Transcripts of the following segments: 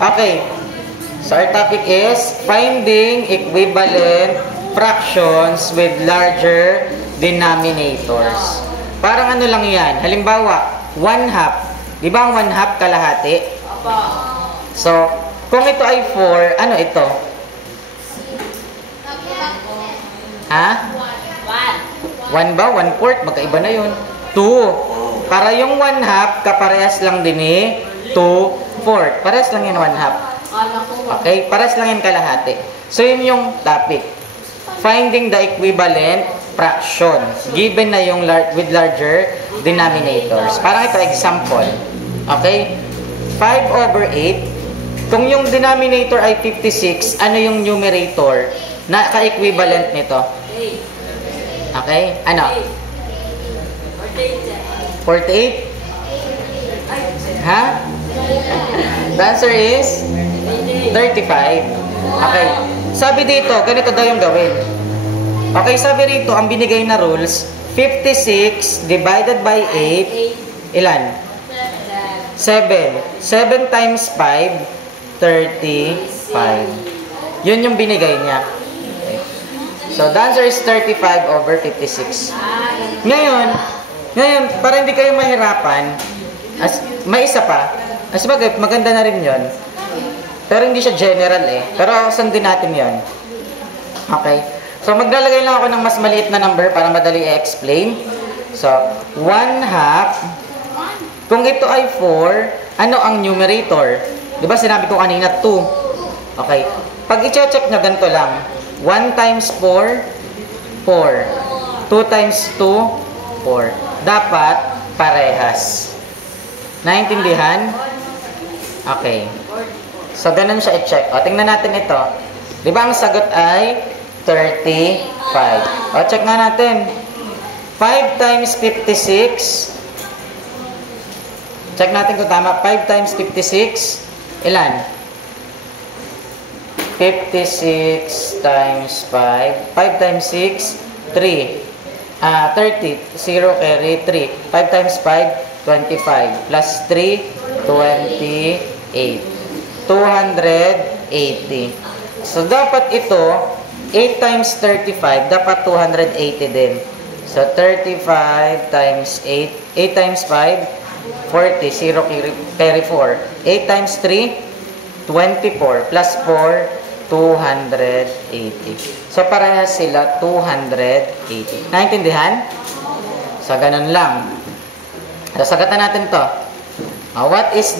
Okay. So our topic is finding equivalent fractions with larger denominators. Parang ano lang yan. Halimbawa, 1/2. Di ba ang 1/2 kalahati? So, kung ito ay 4, ano ito? Ha? 1 ba? 1/4? Magkaiba na yun. 2. Para yung 1/2, kaparehas lang din eh. 2/4. Parehas lang yan 1/2. Okay? Parehas lang yan kalahati. So, yun yung topic. Finding the equivalent fraction. Given na yung with larger denominators. Parang ito, example. Okay? 5/8. Kung yung denominator ay 56, ano yung numerator na ka-equivalent nito? Okay? Ano? 48? Ha? The answer is 35. Okay. Sabi dito, ganito daw yung gawin. Okay, sabi rito, ang binigay na rules, 56 divided by 8, ilan? 7. 7 times 5, 35. Yun yung binigay niya. Okay. So, the answer is 35/56. Ngayon, para hindi kayo mahirapan, may isa pa. Bagay, maganda na rin yun. Pero hindi siya general eh. Pero sundin natin yun. Okay. So, maglalagay lang ako ng mas maliit na number para madali i-explain. So, 1/2. Kung ito ay 4, ano ang numerator? Diba sinabi ko kanina 2? Okay. Pag i-check nyo, ganito lang. 1 times 4, 4. 2 times 2, 4. Dapat parehas. Naintindihan? Okay. So, ganun siya i-check. O, tingnan natin ito. Diba ang sagot ay 35. O, check nga natin. 5 times 56. Check natin kung tama. 5 times 56. Ilan? 56 times 5. 5 times 6, 3. 30. 0 carry 3. 5 times 5, 25. Plus 3, 28. 280. So, dapat ito, 8 times 35, dapat 280 din. So, 35 times 8. 8 times 5, 40. 0 carry 4. 8 times 3, 24. Plus 4, 280. So, parehas sila 280. Naintindihan? So, ganun lang. Nasagatan natin to. What is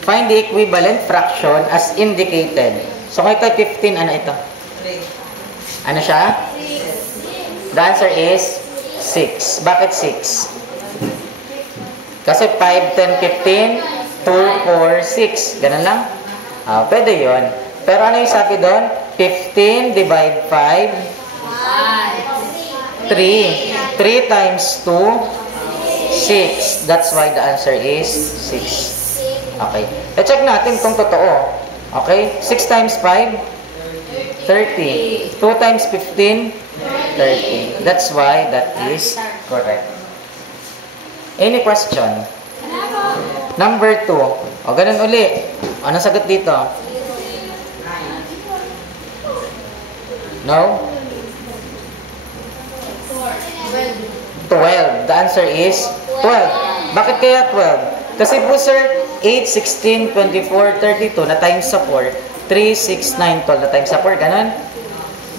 find the equivalent fraction as indicated. So, kung ito 15, ano ito? 3. Ano siya? 6. The answer is 6. Bakit 6? Kasi 5, 10, 15, 2, 4, 6. Ganun lang? Pwede yun. Pero ano yung sabi doon? 15 divide 5? 3. 3 times 2? 6. That's why the answer is 6. Okay. I-check natin kung totoo. Okay? 6 times 5? 30. 2 times 15? 30. That's why that is correct. Any question? Number 2. O, ganun uli. Ano sagot dito? No? 12. The answer is 12. Bakit kaya 12? Kasi po sir, 8, 16, 24, 32 na times sa 4. 3, 6, 9, 12 na times sa 4. Ganun?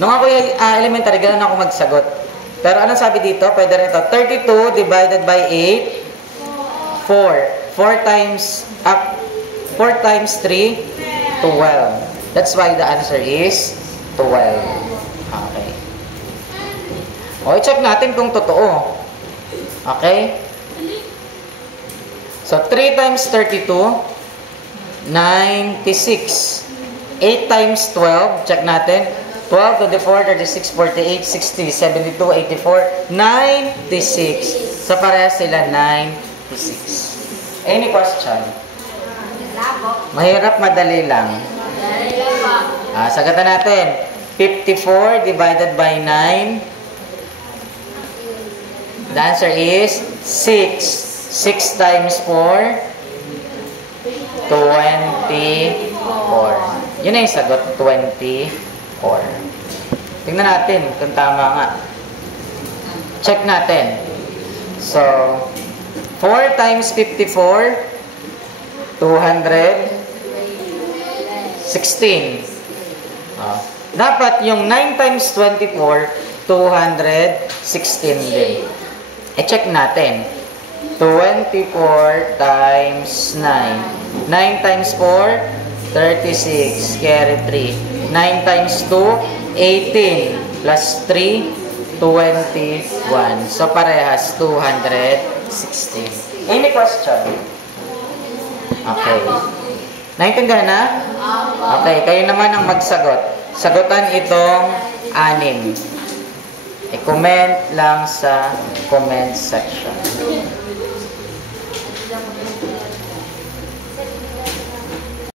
Nung ako yung elementary, ganun ako magsagot. Pero anong sabi dito? Pwede rin ito. 32 divided by 8, 4. 4 times 3, 12. That's why the answer is 12. Okay. O, i-check natin kung totoo. Okay? So, 3 times 32, 96. 8 times 12, check natin. 12 to the 4, 36, 48, 60, 72, 84, 96. So, parehas sila 96. Any question? Mahirap, madali lang. Sagatan natin. 54 divided by 9. The answer is 6. 6 times 4, 24. Yun na yung sagot, 24. Tingnan natin kung tama nga. Check natin. So, 4 times 54, 216. Dapat yung 9 times 24, 216 din. I-check natin. 24 times 9. 9 times 4, 36. Carry 3. 9 times 2, 18. Plus 3, 21. So, parehas, 216. Any question? Okay. Naintindihan na? Okay, kayo naman ang magsagot. Sagutan itong 6. I-comment lang sa comment section.